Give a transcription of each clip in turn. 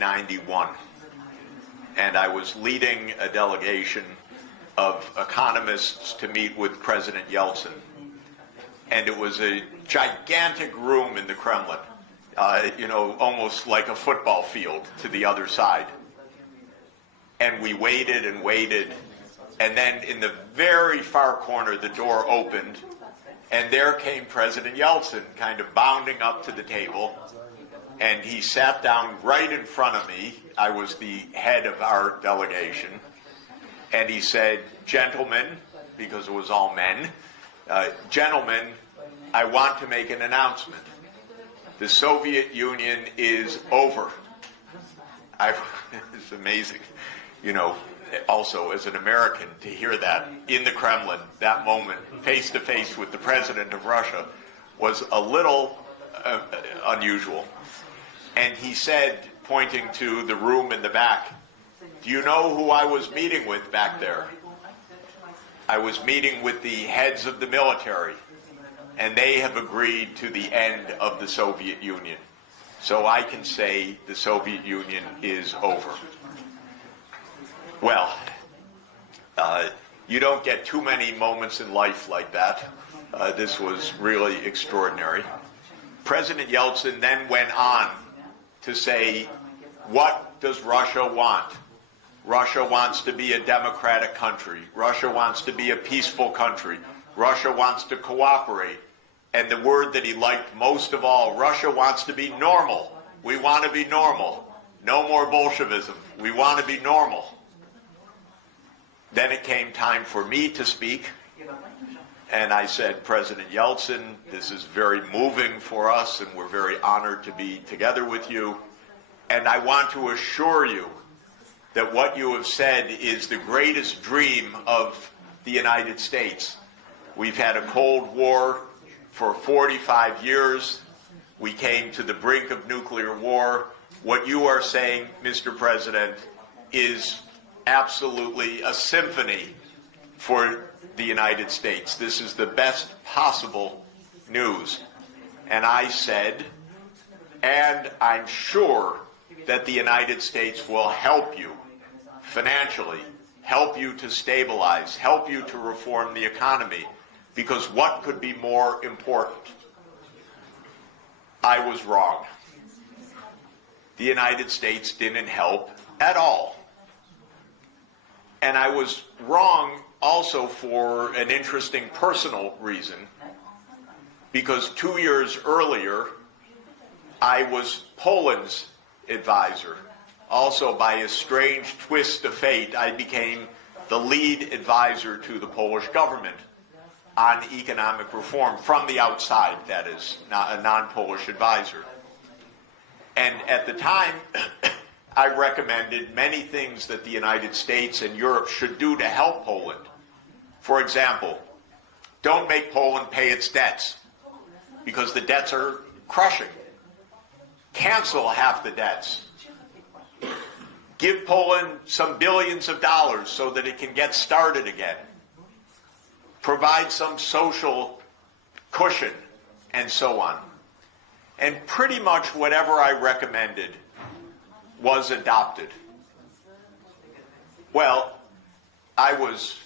1991, and I was leading a delegation of economists to meet with President Yeltsin. And it was a gigantic room in the Kremlin, almost like a football field to the other side. And we waited and waited, and then in the very far corner, the door opened, and there came President Yeltsin, kind of bounding up to the table, and he sat down right in front of me. I was the head of our delegation, and he said, "Gentlemen," because it was all men, "Gentlemen, I want to make an announcement. The Soviet Union is over." It's amazing, also as an American, to hear that in the Kremlin, that moment, face to face with the president of Russia, was a little unusual. And he said, pointing to the room in the back, "Do you know who I was meeting with back there? I was meeting with the heads of the military, and they have agreed to the end of the Soviet Union. So I can say the Soviet Union is over." Well, you don't get too many moments in life like that. This was really extraordinary. President Yeltsin then went on to say, what does Russia want? Russia wants to be a democratic country. Russia wants to be a peaceful country. Russia wants to cooperate. And the word that he liked most of all, Russia wants to be normal. We want to be normal. No more Bolshevism. We want to be normal. Then it came time for me to speak. And I said, "President Yeltsin, this is very moving for us, and we're very honored to be together with you. And I want to assure you that what you have said is the greatest dream of the United States. We've had a Cold War for 45 years. We came to the brink of nuclear war. What you are saying, Mr. President, is absolutely a symphony for the United States. This is the best possible news." And I said, "And I'm sure that the United States will help you financially, help you to stabilize, help you to reform the economy, because what could be more important?" I was wrong. The United States didn't help at all. And I was wrong also for an interesting personal reason, because 2 years earlier, I was Poland's advisor. Also, by a strange twist of fate, I became the lead advisor to the Polish government on economic reform, from the outside, that is, not a non-Polish advisor. And at the time, I recommended many things that the United States and Europe should do to help Poland. For example, don't make Poland pay its debts, because the debts are crushing. Cancel half the debts. Give Poland some billions of dollars so that it can get started again. Provide some social cushion, and so on. And pretty much whatever I recommended was adopted. Well, I was,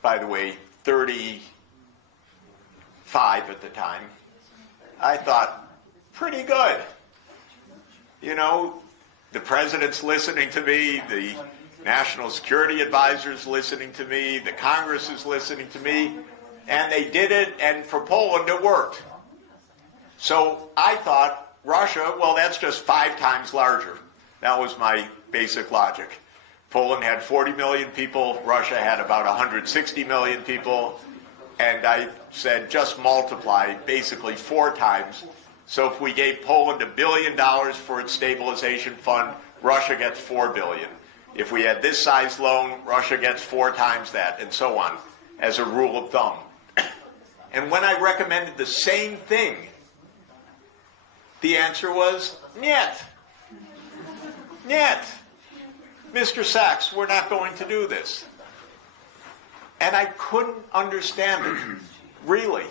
by the way, 35 at the time. I thought, pretty good. The president's listening to me, the national security advisor's listening to me, the Congress is listening to me, and they did it, and for Poland it worked. So I thought, Russia, well, that's just 5 times larger. That was my basic logic. Poland had 40 million people, Russia had about 160 million people, and I said just multiply basically 4 times. So if we gave Poland $1 billion for its stabilization fund, Russia gets $4 billion. If we had this size loan, Russia gets 4 times that, and so on, as a rule of thumb. And when I recommended the same thing, the answer was, "Niet. Niet. Mr. Sachs, we're not going to do this." And I couldn't understand it, really.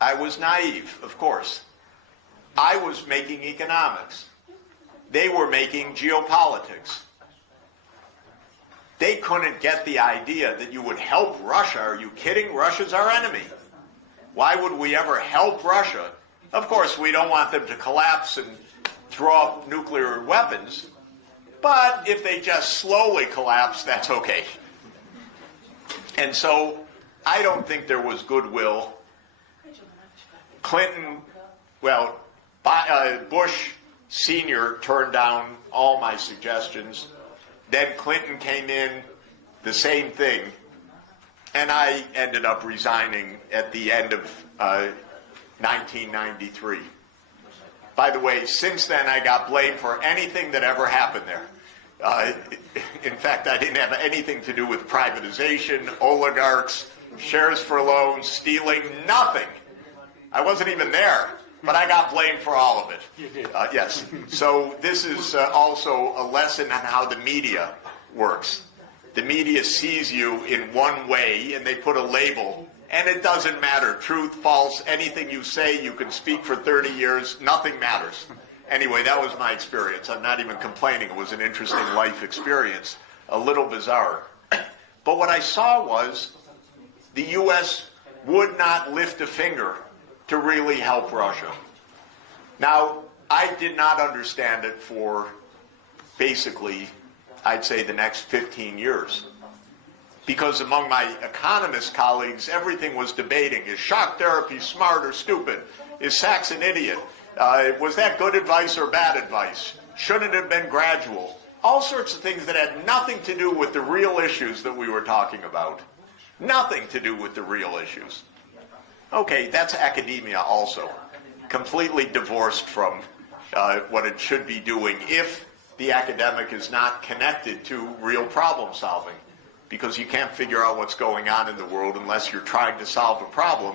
I was naive, of course. I was making economics. they were making geopolitics. They couldn't get the idea that you would help Russia. Are you kidding? Russia's our enemy. Why would we ever help Russia? Of course, we don't want them to collapse and throw up nuclear weapons, but if they just slowly collapse, that's okay. And so I don't think there was goodwill. Clinton, well, Bush Sr. turned down all my suggestions. Then Clinton came in, the same thing. And I ended up resigning at the end of 1993. By the way, since then I got blamed for anything that ever happened there. In fact, I didn't have anything to do with privatization, oligarchs, shares for loans, stealing, nothing. I wasn't even there, but I got blamed for all of it. Yes. So this is also a lesson on how the media works. The media sees you in one way, and they put a label, and it doesn't matter. Truth, false, anything you say, you can speak for 30 years, nothing matters. Anyway, that was my experience. I'm not even complaining. It was an interesting life experience, a little bizarre. But what I saw was the U.S. would not lift a finger to really help Russia. Now, I did not understand it for basically, I'd say, the next 15 years. Because among my economist colleagues, everything was debating, is shock therapy smart or stupid? Is Sachs an idiot? Was that good advice or bad advice? Should it have been gradual? All sorts of things that had nothing to do with the real issues that we were talking about. Nothing to do with the real issues. Okay, that's academia also. Completely divorced from what it should be doing if the academic is not connected to real problem solving. Because you can't figure out what's going on in the world unless you're trying to solve a problem.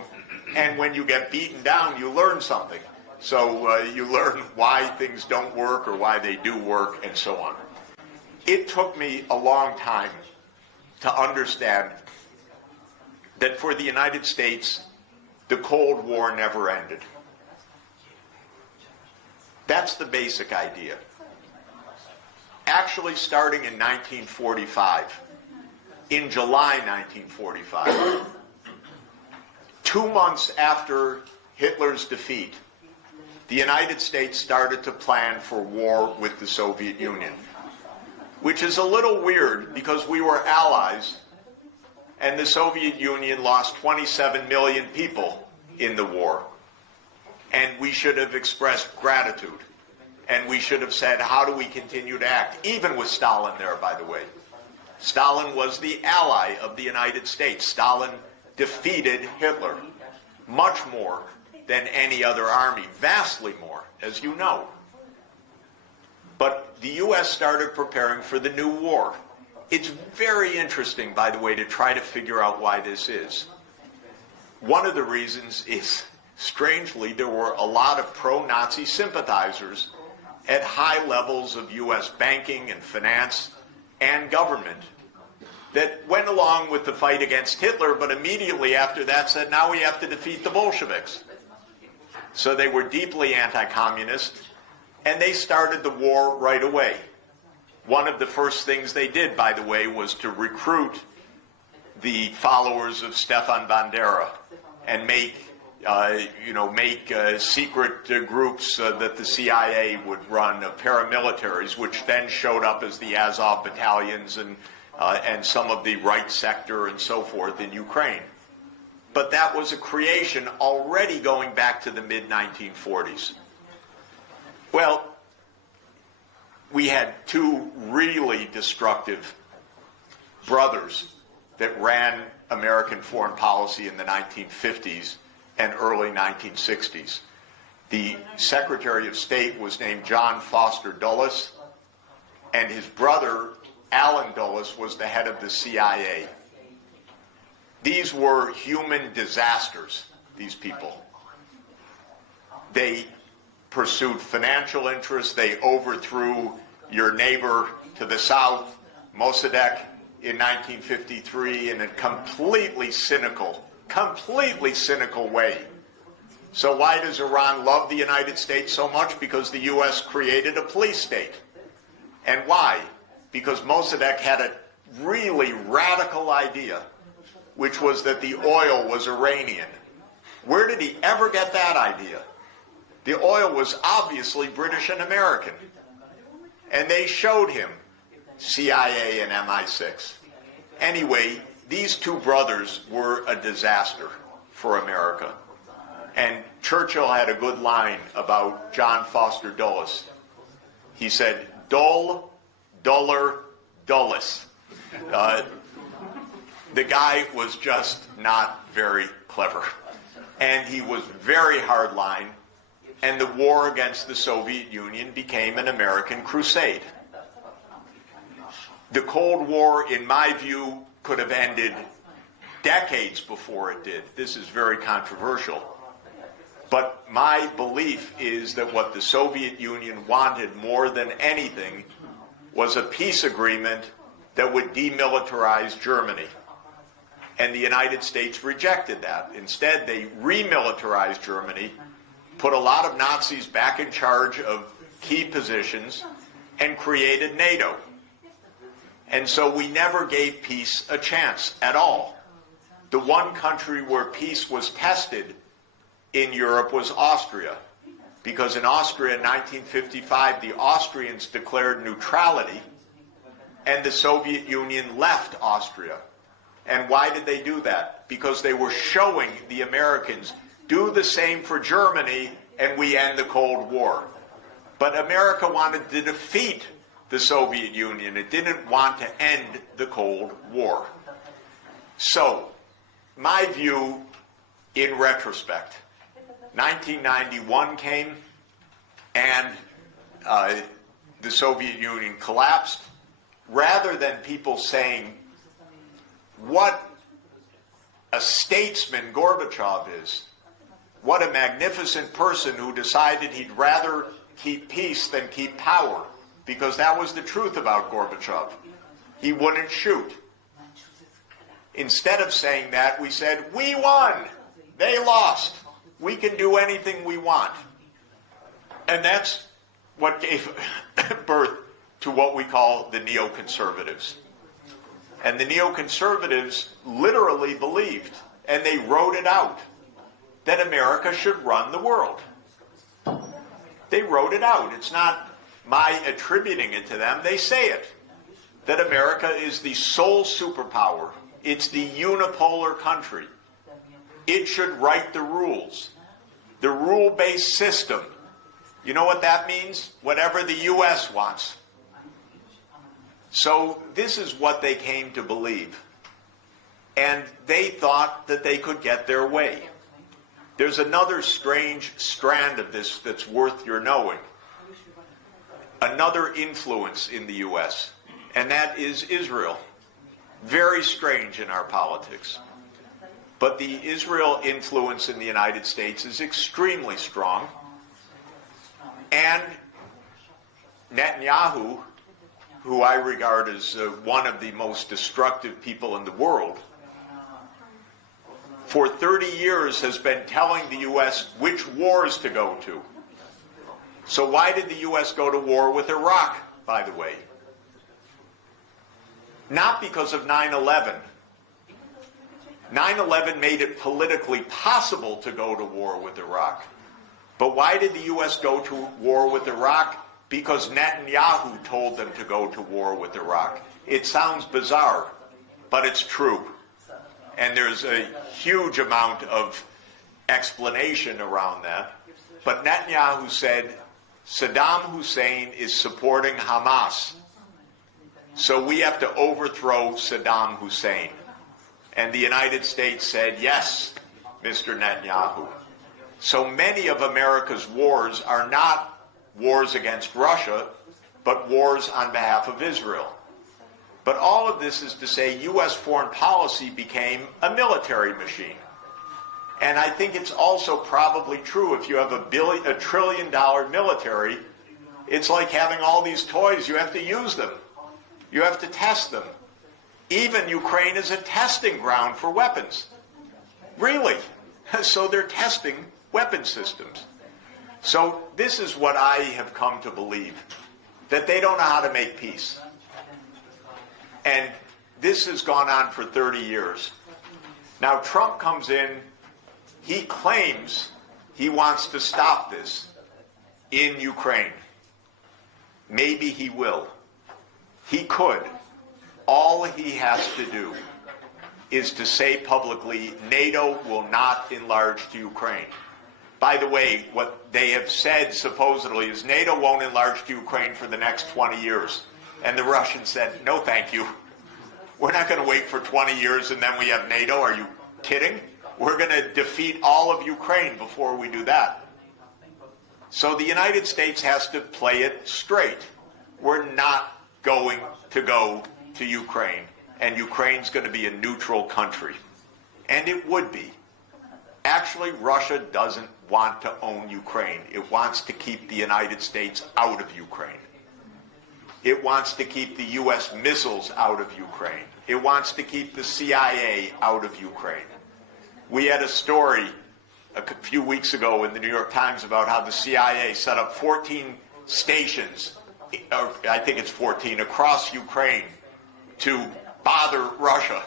And when you get beaten down, you learn something. So you learn why things don't work or why they do work and so on. It took me a long time to understand that for the United States, the Cold War never ended. That's the basic idea. Actually, starting in 1945, in July 1945, 2 months after Hitler's defeat, the United States started to plan for war with the Soviet Union, which is a little weird because we were allies, and the Soviet Union lost 27 million people in the war. And we should have expressed gratitude. And we should have said, how do we continue to act? Even with Stalin there, by the way. Stalin was the ally of the United States. Stalin defeated Hitler much more than any other army, vastly more, as you know. But the U.S. started preparing for the new war. It's very interesting, by the way, to try to figure out why this is. One of the reasons is, strangely, there were a lot of pro-Nazi sympathizers at high levels of U.S. banking and finance and government that went along with the fight against Hitler, but immediately after that said, now we have to defeat the Bolsheviks. So they were deeply anti-communist, and they started the war right away. One of the first things they did, by the way, was to recruit the followers of Stefan Bandera and make secret groups that the CIA would run of paramilitaries, which then showed up as the Azov battalions and some of the right sector and so forth in Ukraine. But that was a creation already going back to the mid-1940s. Well, we had two really destructive brothers that ran American foreign policy in the 1950s and early 1960s. The Secretary of State was named John Foster Dulles, and his brother, Allen Dulles, was the head of the CIA. These were human disasters, these people. They pursued financial interests. They overthrew your neighbor to the south, Mossadegh, in 1953 in a completely cynical way. So why does Iran love the United States so much? Because the U.S. created a police state. And why? Because Mossadegh had a really radical idea, which was that the oil was Iranian. Where did he ever get that idea? The oil was obviously British and American. And they showed him CIA and MI6. Anyway, these two brothers were a disaster for America. And Churchill had a good line about John Foster Dulles. He said, dull, duller, dullest. The guy was just not very clever. And he was very hardline, and the war against the Soviet Union became an American crusade. The Cold War, in my view, could have ended decades before it did. This is very controversial. But my belief is that what the Soviet Union wanted more than anything was a peace agreement that would demilitarize Germany. And the United States rejected that. Instead, they remilitarized Germany, put a lot of Nazis back in charge of key positions, and created NATO. And so we never gave peace a chance at all. The one country where peace was tested in Europe was Austria, because in Austria in 1955, the Austrians declared neutrality, and the Soviet Union left Austria. And why did they do that? Because they were showing the Americans, do the same for Germany and we end the Cold War. But America wanted to defeat the Soviet Union. It didn't want to end the Cold War. So, my view in retrospect, 1991 came and the Soviet Union collapsed. Rather than people saying, what a statesman Gorbachev is, what a magnificent person who decided he'd rather keep peace than keep power, because that was the truth about Gorbachev. He wouldn't shoot. Instead of saying that, we said, we won, they lost, we can do anything we want. And that's what gave birth to what we call the neoconservatives. And the neoconservatives literally believed, and they wrote it out, that America should run the world. They wrote it out. It's not my attributing it to them. They say it, that America is the sole superpower. It's the unipolar country. It should write the rules. The rule-based system. You know what that means? Whatever the U.S. wants. So this is what they came to believe. And they thought that they could get their way. There's another strange strand of this that's worth your knowing. Another influence in the U.S., and that is Israel. Very strange in our politics. But the Israel influence in the United States is extremely strong. And Netanyahu, who I regard as one of the most destructive people in the world, for 30 years has been telling the U.S. which wars to go to. So why did the U.S. go to war with Iraq, by the way? Not because of 9/11. 9/11 made it politically possible to go to war with Iraq. But why did the U.S. go to war with Iraq? Because Netanyahu told them to go to war with Iraq. It sounds bizarre, but it's true. And there's a huge amount of explanation around that. But Netanyahu said, Saddam Hussein is supporting Hamas, so we have to overthrow Saddam Hussein. And the United States said, yes, Mr. Netanyahu. So many of America's wars are not wars against Russia, but wars on behalf of Israel. But all of this is to say U.S. foreign policy became a military machine. And I think it's also probably true if you have a $1 trillion military, it's like having all these toys. You have to use them. You have to test them. Even Ukraine is a testing ground for weapons. Really. So they're testing weapon systems. So this is what I have come to believe, that they don't know how to make peace. And this has gone on for 30 years. Now Trump comes in, he claims he wants to stop this in Ukraine. Maybe he will. He could. All he has to do is to say publicly, NATO will not enlarge to Ukraine. By the way, what they have said supposedly is NATO won't enlarge to Ukraine for the next 20 years. And the Russians said, no thank you. We're not going to wait for 20 years and then we have NATO. Are you kidding? We're going to defeat all of Ukraine before we do that. So the United States has to play it straight. We're not going to go to Ukraine, and Ukraine's going to be a neutral country. And it would be. Actually, Russia doesn't want to own Ukraine. It wants to keep the United States out of Ukraine. It wants to keep the U.S. missiles out of Ukraine. It wants to keep the CIA out of Ukraine. We had a story a few weeks ago in the New York Times about how the CIA set up 14 stations, or I think it's 14, across Ukraine to bother Russia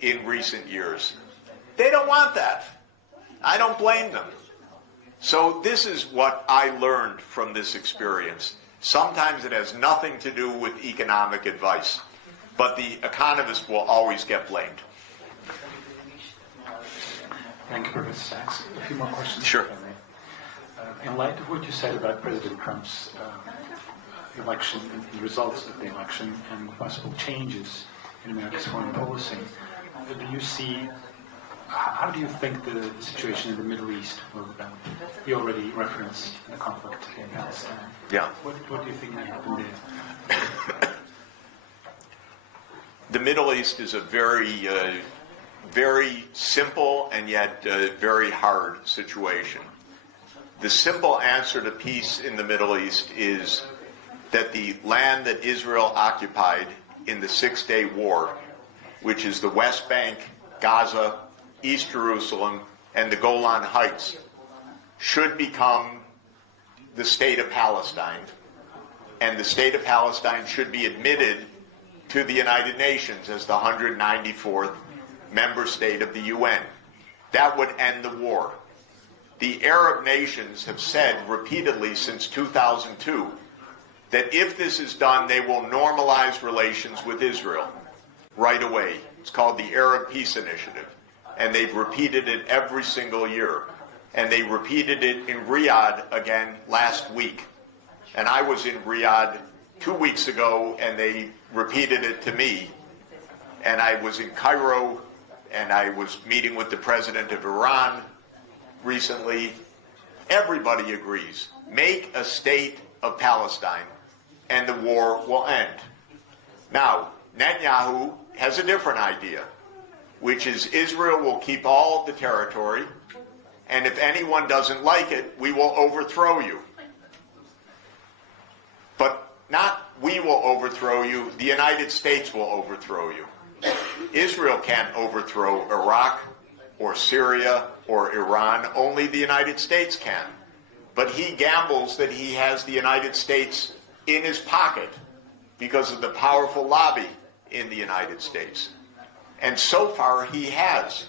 in recent years. They don't want that. I don't blame them. So this is what I learned from this experience. Sometimes it has nothing to do with economic advice, but the economist will always get blamed. Thank you, Professor Sachs. A few more questions. Sure. In light of what you said about President Trump's election and the results of the election and possible changes in America's foreign policy, do you see, how do you think the situation in the Middle East will develop? You already referenced the conflict in Palestine. Yeah. What do you think may happen there? The Middle East is a very simple and yet very hard situation. The simple answer to peace in the Middle East is that the land that Israel occupied in the Six-Day War, which is the West Bank, Gaza, East Jerusalem, and the Golan Heights, should become the state of Palestine. And the state of Palestine should be admitted to the United Nations as the 194th member state of the UN. That would end the war. The Arab nations have said repeatedly since 2002 that if this is done, they will normalize relations with Israel right away. It's called the Arab Peace Initiative, and they've repeated it every single year. And they repeated it in Riyadh again last week. And I was in Riyadh 2 weeks ago, and they repeated it to me. And I was in Cairo, and I was meeting with the president of Iran recently. Everybody agrees. Make a state of Palestine, and the war will end. Now, Netanyahu has a different idea, which is Israel will keep all the territory, and if anyone doesn't like it, we will overthrow you. But not we will overthrow you, the United States will overthrow you. Israel can't overthrow Iraq or Syria or Iran, only the United States can. But he gambles that he has the United States in his pocket because of the powerful lobby in the United States. And so far he has.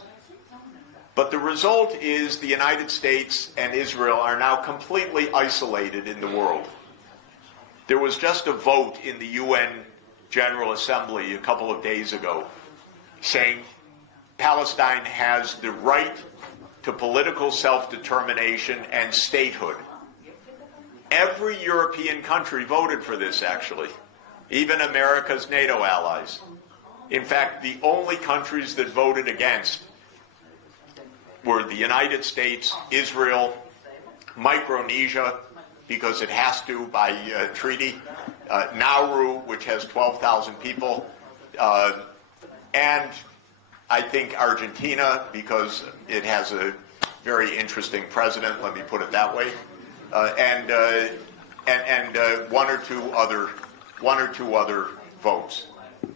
But the result is the United States and Israel are now completely isolated in the world. There was just a vote in the UN General Assembly a couple of days ago saying Palestine has the right to political self-determination and statehood. Every European country voted for this, actually, even America's NATO allies. In fact, the only countries that voted against were the United States, Israel, Micronesia, because it has to by treaty, Nauru, which has 12,000 people, and I think Argentina, because it has a very interesting president, let me put it that way, and one or two other votes.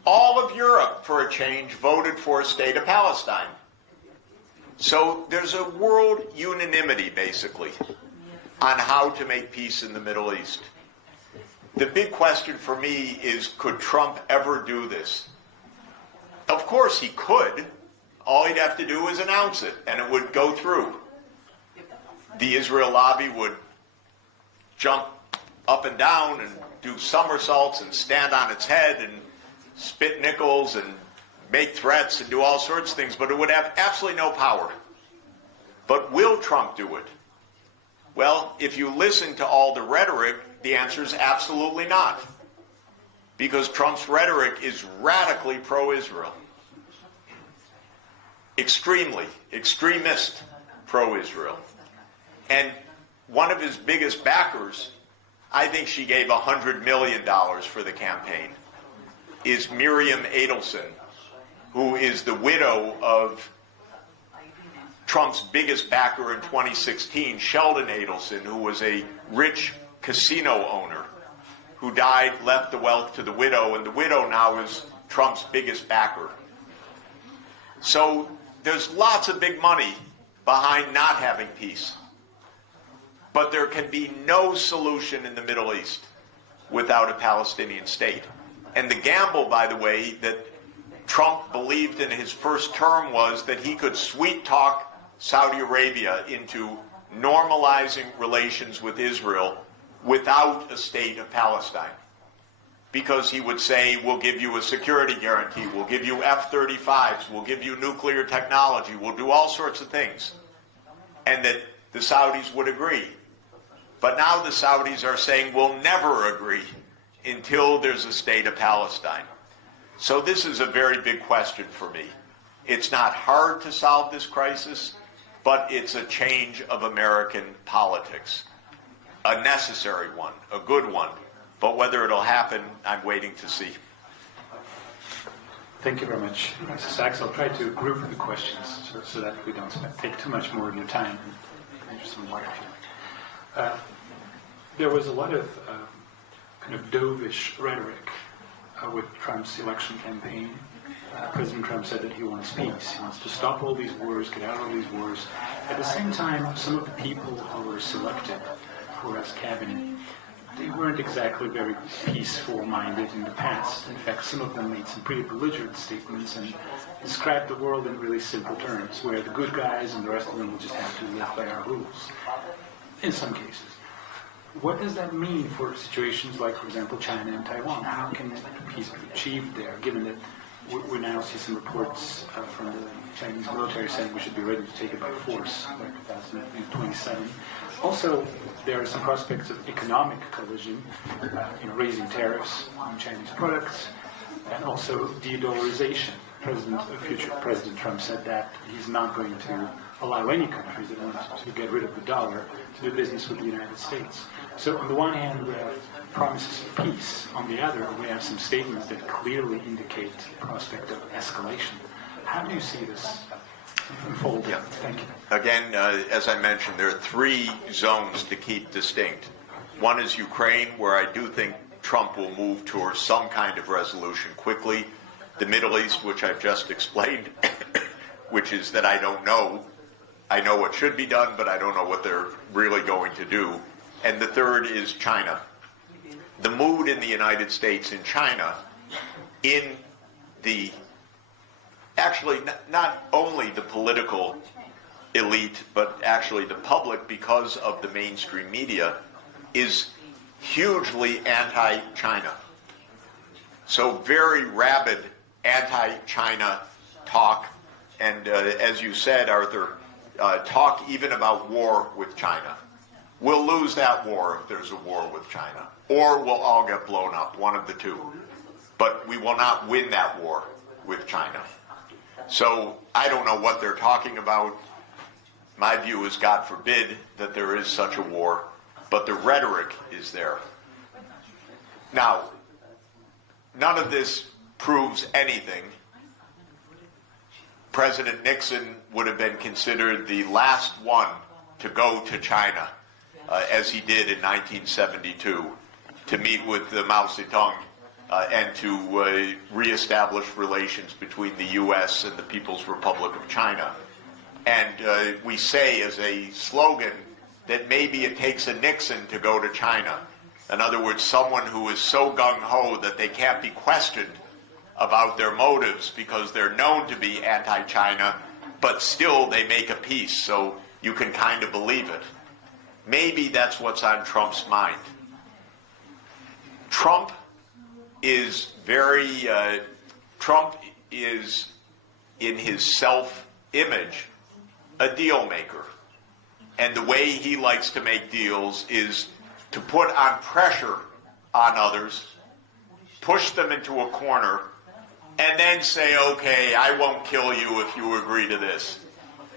All of Europe, for a change, voted for a state of Palestine. So there's a world unanimity, basically, on how to make peace in the Middle East. The big question for me is, could Trump ever do this? Of course he could. All he'd have to do is announce it, and it would go through. The Israel lobby would jump up and down and do somersaults and stand on its head and spit nickels and make threats and do all sorts of things, but it would have absolutely no power. But will Trump do it? Well, if you listen to all the rhetoric, the answer is absolutely not. Because Trump's rhetoric is radically pro-Israel. Extremely, extremist pro-Israel. And one of his biggest backers, I think she gave $100 million for the campaign, is Miriam Adelson, who is the widow of Trump's biggest backer in 2016, Sheldon Adelson, who was a rich casino owner who died, left the wealth to the widow, and the widow now is Trump's biggest backer. So there's lots of big money behind not having peace. But there can be no solution in the Middle East without a Palestinian state. And the gamble, by the way, that Trump believed in his first term was that he could sweet-talk Saudi Arabia into normalizing relations with Israel without a state of Palestine. Because he would say, we'll give you a security guarantee, we'll give you F-35s, we'll give you nuclear technology, we'll do all sorts of things. And that the Saudis would agree. But now the Saudis are saying, we'll never agree until there's a state of Palestine. So this is a very big question for me. It's not hard to solve this crisis, but it's a change of American politics. A necessary one, a good one. But whether it'll happen, I'm waiting to see. Thank you very much, Mr. Sachs. I'll try to group the questions so that we don't take too much more of your time. Some water. There was a lot of kind of dovish rhetoric with Trump's election campaign. President Trump said that he wants peace. He wants to stop all these wars, get out of all these wars. At the same time, some of the people who were selected for his cabinet, they weren't exactly very peaceful-minded in the past. In fact, some of them made some pretty belligerent statements and described the world in really simple terms, where the good guys and the rest of them will just have to live by our rules, in some cases. What does that mean for situations like, for example, China and Taiwan? How can peace be achieved there, given that we now see some reports from the Chinese military saying we should be ready to take it by force by 2027. Also, there are some prospects of economic collision, raising tariffs on Chinese products, and also de-dollarization. Future President Trump said that he's not going to allow any countries that want to get rid of the dollar to do business with the United States. So on the one hand, we have promises of peace. On the other, we have some statements that clearly indicate the prospect of escalation. How do you see this unfolding? Yeah. Thank you. Again, as I mentioned, there are three zones to keep distinct. One is Ukraine, where I do think Trump will move towards some kind of resolution quickly. The Middle East, which I've just explained, which is that I don't know. I know what should be done, but I don't know what they're really going to do. And the third is China. The mood in the United States and China, in the, actually not only the political elite, but actually the public, because of the mainstream media, is hugely anti-China. So very rabid anti-China talk, and as you said, Arthur, talk even about war with China. We'll lose that war if there's a war with China, or we'll all get blown up, one of the two. But we will not win that war with China. So I don't know what they're talking about. My view is, God forbid, that there is such a war, but the rhetoric is there. Now, none of this proves anything. President Nixon would have been considered the last one to go to China, as he did in 1972, to meet with Mao Zedong and to reestablish relations between the U.S. and the People's Republic of China. And we say as a slogan that maybe it takes a Nixon to go to China. In other words, someone who is so gung-ho that they can't be questioned about their motives because they're known to be anti-China, but still they make a peace, so you can kind of believe it. Maybe that's what's on Trump's mind. Trump is in his self-image, a deal maker. And the way he likes to make deals is to put on pressure on others, push them into a corner, and then say, okay, I won't kill you if you agree to this.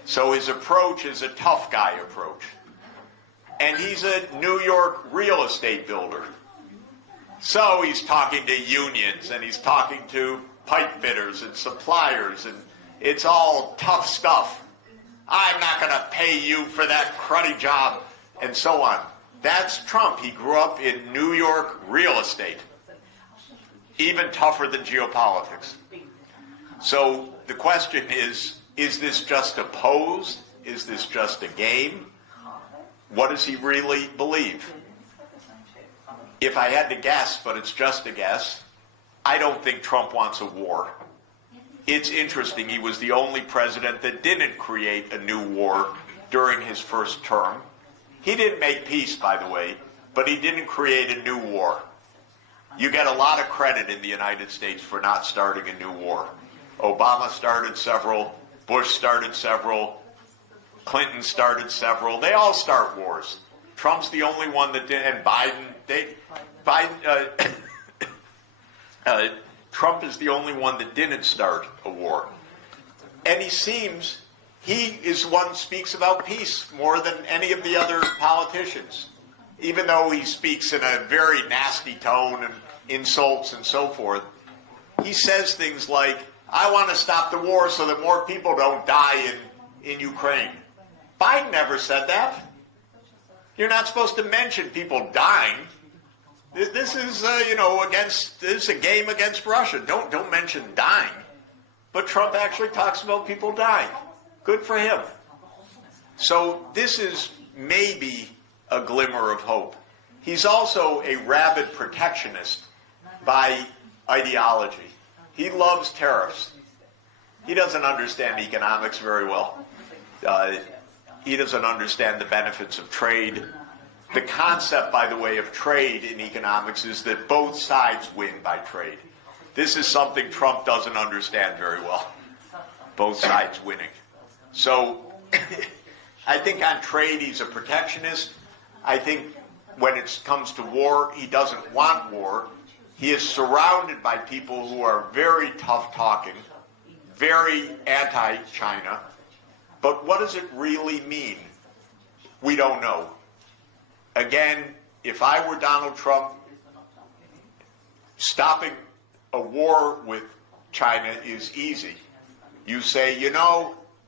So his approach is a tough guy approach. And he's a New York real estate builder. So he's talking to unions, and he's talking to pipe fitters and suppliers, and it's all tough stuff. I'm not going to pay you for that cruddy job, and so on. That's Trump. He grew up in New York real estate. Even tougher than geopolitics. So the question is this just a pose? Is this just a game? What does he really believe? If I had to guess, but it's just a guess, I don't think Trump wants a war. It's interesting, he was the only president that didn't create a new war during his first term. He didn't make peace, by the way, but he didn't create a new war. You get a lot of credit in the United States for not starting a new war. Obama started several, Bush started several, Clinton started several. They all start wars. Trump's the only one that did, and Trump is the only one that didn't start a war. And he is one who speaks about peace more than any of the other politicians. Even though he speaks in a very nasty tone and insults and so forth, he says things like, I want to stop the war so that more people don't die in Ukraine. Biden never said that. You're not supposed to mention people dying. This is, this is a game against Russia. Don't mention dying. But Trump actually talks about people dying. Good for him. So this is maybe a glimmer of hope. He's also a rabid protectionist by ideology. He loves tariffs. He doesn't understand economics very well. He doesn't understand the benefits of trade. The concept, by the way, of trade in economics is that both sides win by trade. This is something Trump doesn't understand very well. Both sides winning. So I think on trade he's a protectionist. I think when it comes to war, he doesn't want war. He is surrounded by people who are very tough-talking, very anti-China. But what does it really mean? We don't know. Again, if I were Donald Trump, stopping a war with China is easy. You say,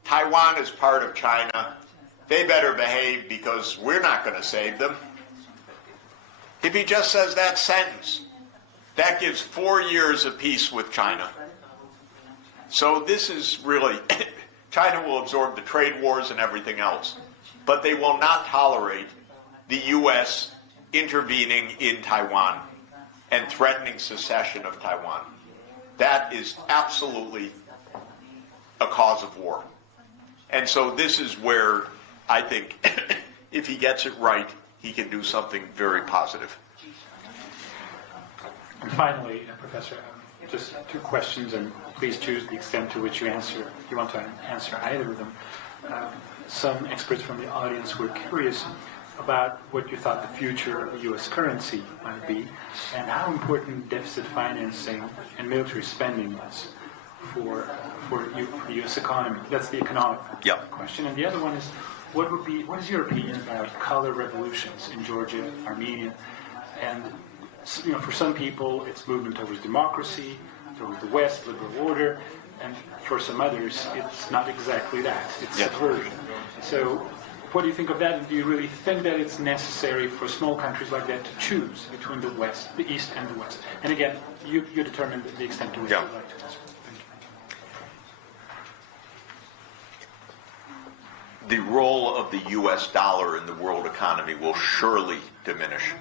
Taiwan is part of China. They better behave because we're not going to save them. If he just says that sentence, that gives 4 years of peace with China. So this is really, China will absorb the trade wars and everything else, but they will not tolerate the U.S. intervening in Taiwan and threatening secession of Taiwan. That is absolutely a cause of war. And so this is where I think if he gets it right, he can do something very positive. And finally, Professor, just two questions, and please choose the extent to which you want to answer either of them. Some experts from the audience were curious about what you thought the future of the U.S. currency might be, and how important deficit financing and military spending was for the U.S. economy. That's the economic question. And the other one is, what is your opinion about color revolutions in Georgia, Armenia, and for some people it's movement towards democracy, towards the West, liberal order, and for some others it's not exactly that. It's subversion. So what do you think of that, and do you really think that it's necessary for small countries like that to choose between the West, the East, and the West? And again, you determine the extent to which you'd like to answer. Thank the role of the US dollar in the world economy will surely diminish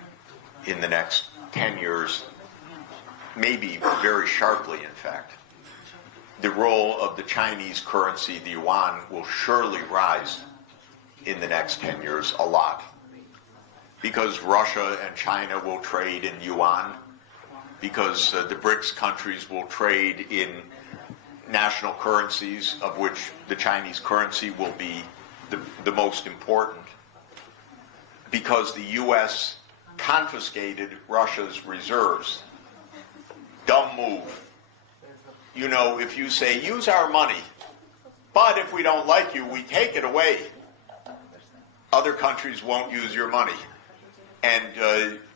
in the next 10 years, maybe very sharply, in fact. The role of the Chinese currency, the yuan, will surely rise in the next 10 years a lot, because Russia and China will trade in yuan, because the BRICS countries will trade in national currencies, of which the Chinese currency will be the most important, because the U.S. confiscated Russia's reserves. Dumb move. You know, if you say, use our money, but if we don't like you, we take it away, other countries won't use your money. And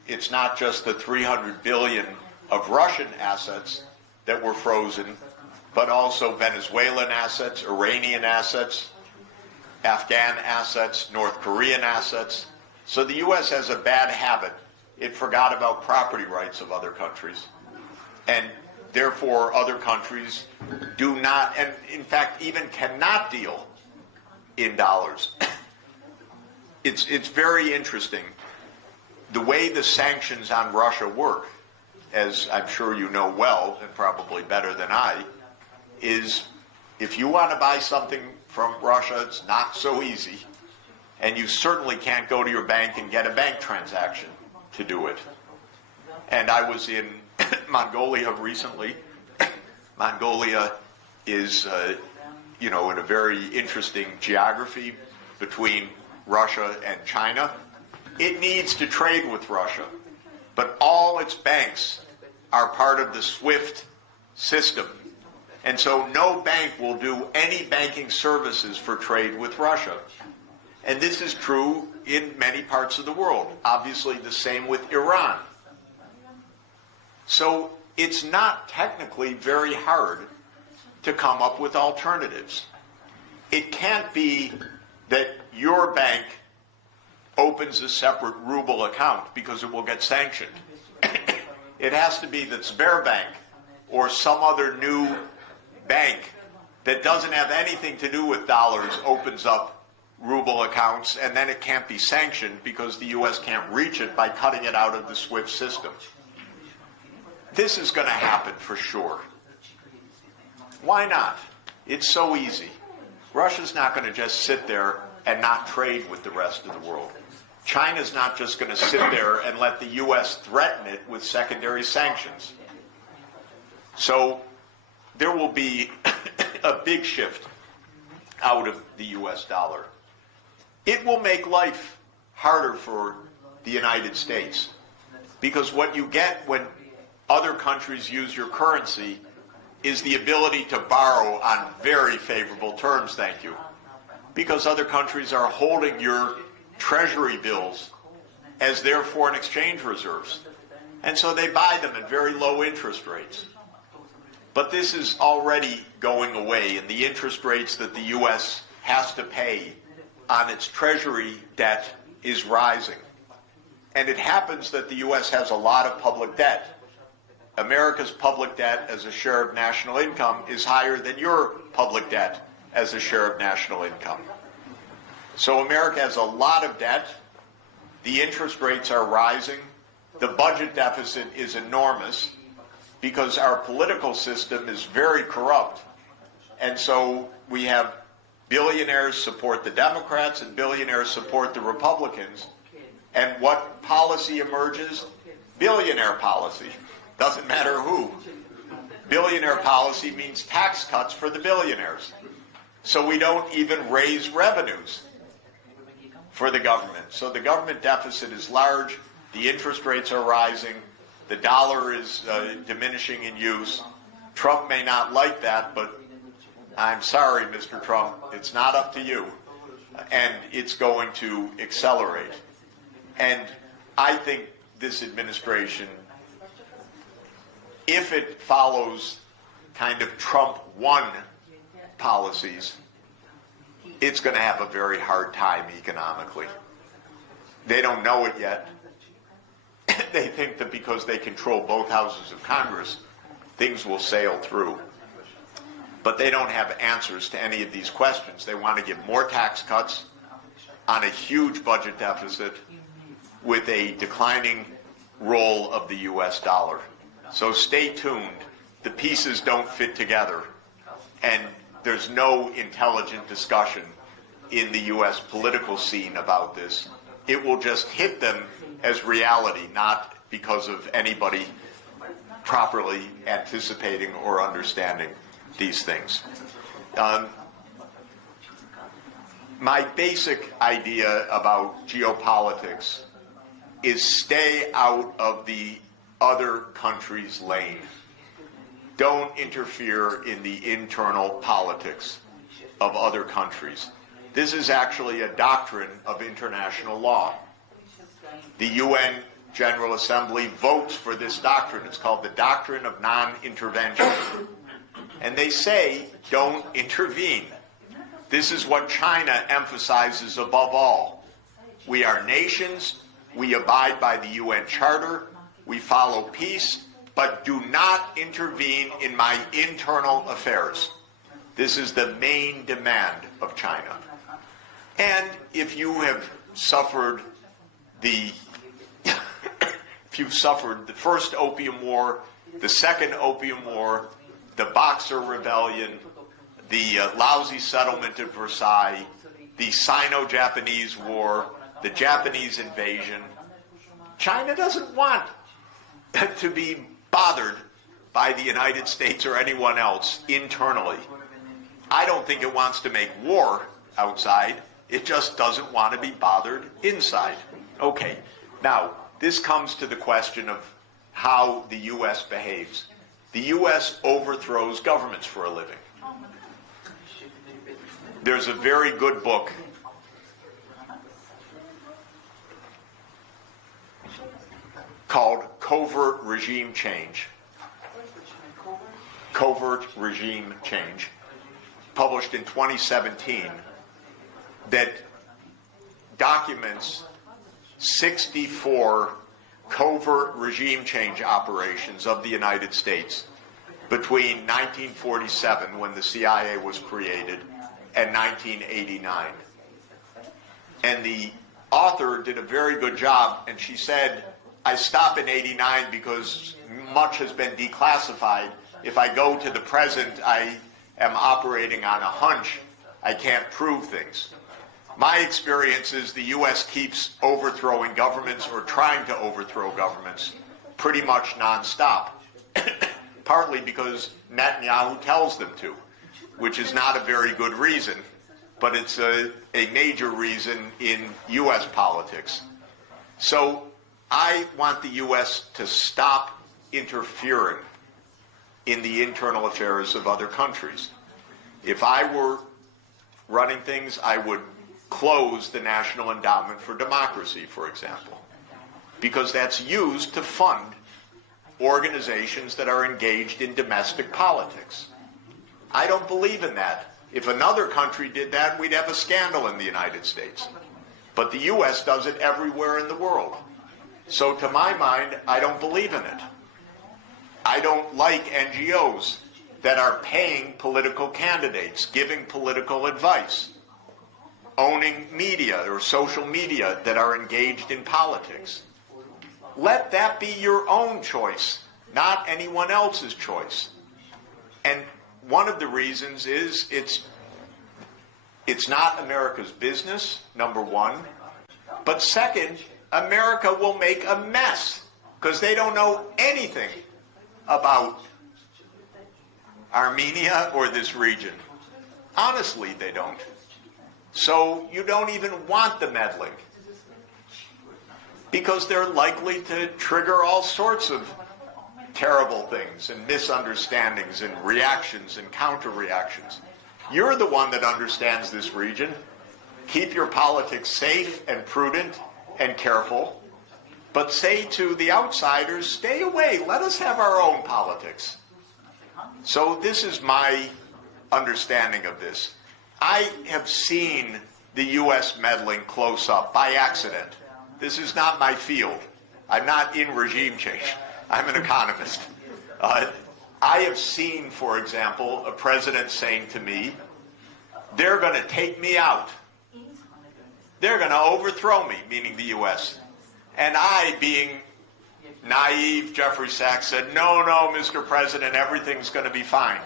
it's not just the 300 billion of Russian assets that were frozen, but also Venezuelan assets, Iranian assets, Afghan assets, North Korean assets. So the U.S. has a bad habit. It forgot about property rights of other countries. And therefore, other countries do not, and in fact, even cannot deal in dollars. It's very interesting. The way the sanctions on Russia work, as I'm sure you know well, and probably better than I, is if you want to buy something from Russia, it's not so easy. And you certainly can't go to your bank and get a bank transaction to do it. And I was in Mongolia recently. Mongolia is, in a very interesting geography between Russia and China. It needs to trade with Russia, but all its banks are part of the SWIFT system. And so no bank will do any banking services for trade with Russia. And this is true in many parts of the world. Obviously the same with Iran. So it's not technically very hard to come up with alternatives. It can't be that your bank opens a separate ruble account because it will get sanctioned. It has to be that Sberbank or some other new bank that doesn't have anything to do with dollars opens up ruble accounts, and then it can't be sanctioned because the U.S. can't reach it by cutting it out of the SWIFT system. This is going to happen for sure. Why not? It's so easy. Russia's not going to just sit there and not trade with the rest of the world. China's not just going to sit there and let the U.S. threaten it with secondary sanctions. So there will be a big shift out of the U.S. dollar. It will make life harder for the United States, because what you get when other countries use your currency is the ability to borrow on very favorable terms, thank you, because other countries are holding your treasury bills as their foreign exchange reserves. And so they buy them at very low interest rates. But this is already going away, and the interest rates that the U.S. has to pay on its treasury debt is rising. And it happens that the U.S. has a lot of public debt. America's public debt as a share of national income is higher than your public debt as a share of national income. So America has a lot of debt. The interest rates are rising. The budget deficit is enormous because our political system is very corrupt. And so we have billionaires support the Democrats and billionaires support the Republicans. And what policy emerges? Billionaire policy. Doesn't matter who. Billionaire policy means tax cuts for the billionaires. So we don't even raise revenues for the government. So the government deficit is large, the interest rates are rising, the dollar is diminishing in use. Trump may not like that, but I'm sorry, Mr. Trump, it's not up to you. And it's going to accelerate. And I think this administration, if it follows kind of Trump 1 policies, it's going to have a very hard time economically. They don't know it yet. They think that because they control both houses of Congress, things will sail through. but they don't have answers to any of these questions. They want to give more tax cuts on a huge budget deficit with a declining role of the US dollar. So stay tuned. The pieces don't fit together, and there's no intelligent discussion in the US political scene about this. It will just hit them as reality, not because of anybody properly anticipating or understanding these things. My basic idea about geopolitics is stay out of the other country's lane. Don't interfere in the internal politics of other countries. This is actually a doctrine of international law. The UN General Assembly votes for this doctrine. It's called the doctrine of non-intervention. And they say, don't intervene. This is what China emphasizes above all. We are nations, we abide by the UN Charter, we follow peace, but do not intervene in my internal affairs. This is the main demand of China. And if you have suffered the first Opium War, the second Opium War, the Boxer Rebellion, the lousy settlement at Versailles, the Sino-Japanese War, the Japanese invasion, China doesn't want to be bothered by the United States or anyone else internally. I don't think it wants to make war outside. It just doesn't want to be bothered inside. Okay, now this comes to the question of how the U.S. behaves. The U.S. overthrows governments for a living. There's a very good book called Covert Regime Change. Covert Regime Change, published in 2017, that documents 64 covert regime change operations of the United States between 1947, when the CIA was created, and 1989. And the author did a very good job, and she said, I stop in 89 because much has been declassified. If I go to the present, I am operating on a hunch. I can't prove things. My experience is the U.S. keeps overthrowing governments or trying to overthrow governments pretty much nonstop, partly because Netanyahu tells them to, which is not a very good reason, but it's a major reason in U.S. politics. So I want the U.S. to stop interfering in the internal affairs of other countries. If I were running things, I would close the National Endowment for Democracy, for example, because that's used to fund organizations that are engaged in domestic politics. I don't believe in that. If another country did that, we'd have a scandal in the United States. But the U.S. does it everywhere in the world. So to my mind, I don't believe in it. I don't like NGOs that are paying political candidates, giving political advice, owning media or social media that are engaged in politics. Let that be your own choice, not anyone else's choice. And one of the reasons is it's not America's business, number one. But second, America will make a mess because they don't know anything about Armenia or this region. Honestly, they don't. So you don't even want the meddling because they're likely to trigger all sorts of terrible things and misunderstandings and reactions and counter-reactions. You're the one that understands this region. Keep your politics safe and prudent and careful, but say to the outsiders, stay away, let us have our own politics. So this is my understanding of this. I have seen the U.S. meddling close up by accident. This is not my field. I'm not in regime change. I'm an economist. I have seen, for example, a president saying to me, they're going to take me out. They're going to overthrow me, meaning the U.S. And I, being naive, Jeffrey Sachs, said, no, Mr. President, everything's going to be fine.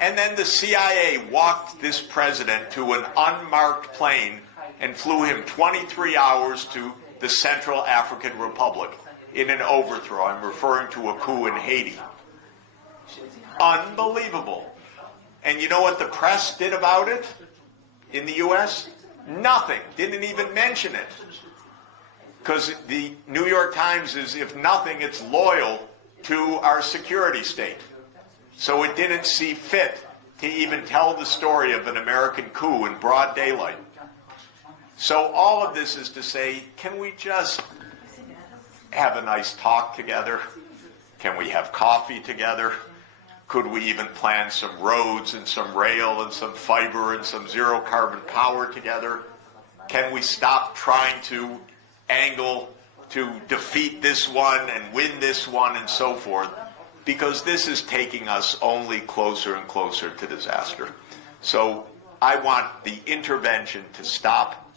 And then the CIA walked this president to an unmarked plane and flew him 23 hours to the Central African Republic in an overthrow. I'm referring to a coup in Haiti. Unbelievable. And you know what the press did about it in the U.S.? Nothing. Didn't even mention it. Because the New York Times is, if nothing, it's loyal to our security state. So it didn't see fit to even tell the story of an American coup in broad daylight. So all of this is to say, can we just have a nice talk together? Can we have coffee together? Could we even plan some roads and some rail and some fiber and some zero carbon power together? Can we stop trying to angle to defeat this one and win this one and so forth? Because this is taking us only closer and closer to disaster. So I want the intervention to stop.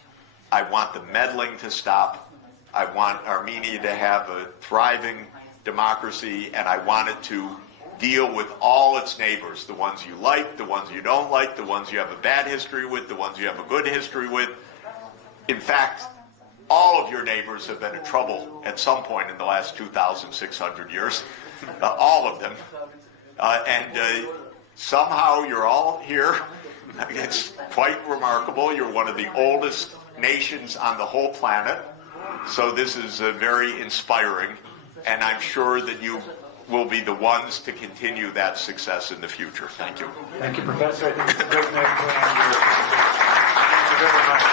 I want the meddling to stop. I want Armenia to have a thriving democracy, and I want it to deal with all its neighbors, the ones you like, the ones you don't like, the ones you have a bad history with, the ones you have a good history with. In fact, all of your neighbors have been in trouble at some point in the last 2,600 years. All of them. And somehow you're all here. It's quite remarkable. You're one of the oldest nations on the whole planet. So this is very inspiring. And I'm sure that you will be the ones to continue that success in the future. Thank you. Thank you, Professor. I think it's a great note to end your. Thank you very much.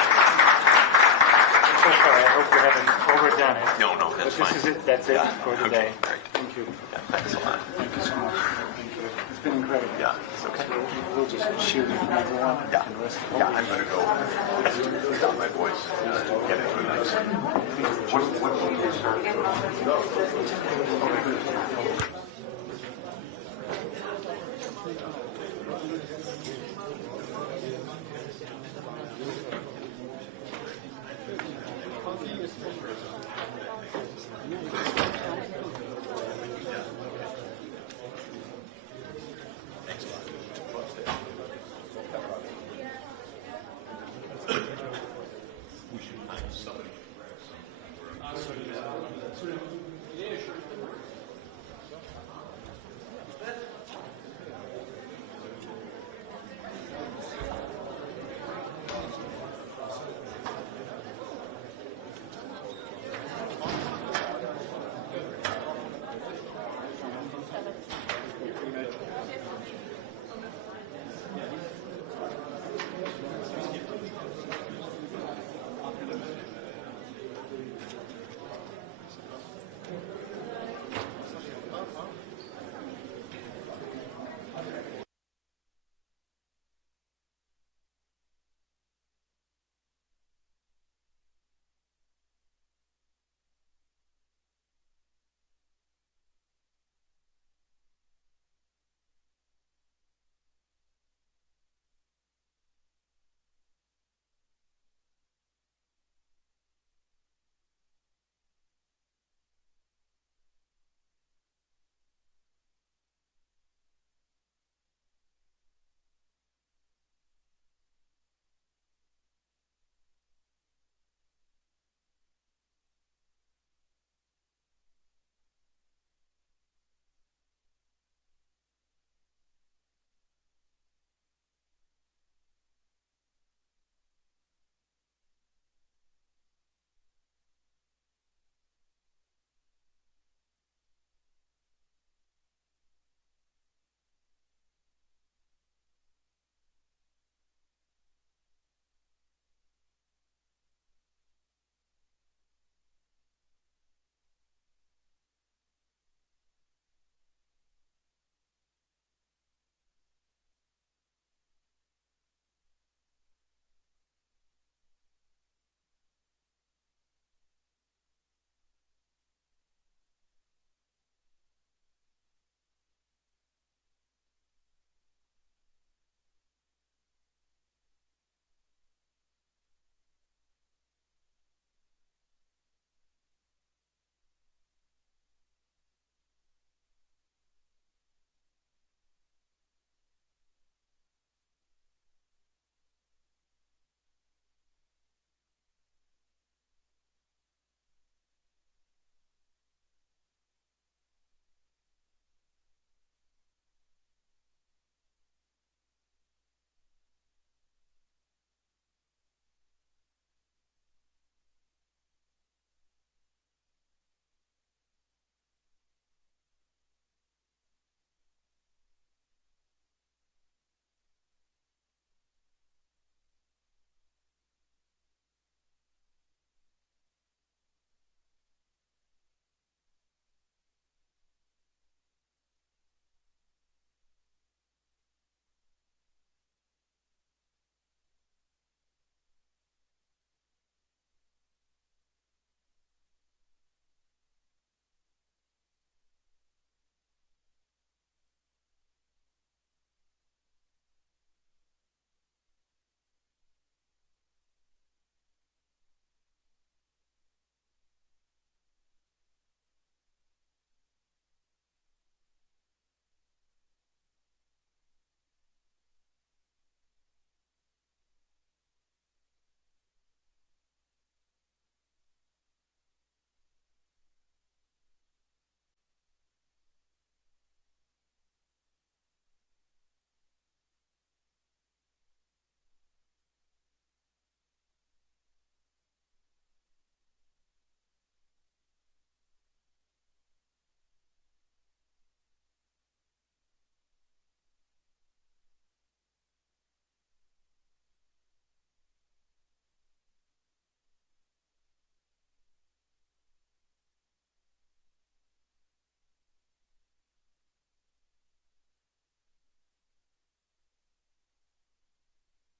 I'm so sorry. I hope we haven't overdone it. No, that's fine. This is it. That's it for the day. Great. Thank you. Yeah, thanks a lot. Thank you so much. Thank you. It's been incredible. Yeah, it's okay. We'll just shoot it from everyone. Yeah, I'm going to go down my voice. Get it.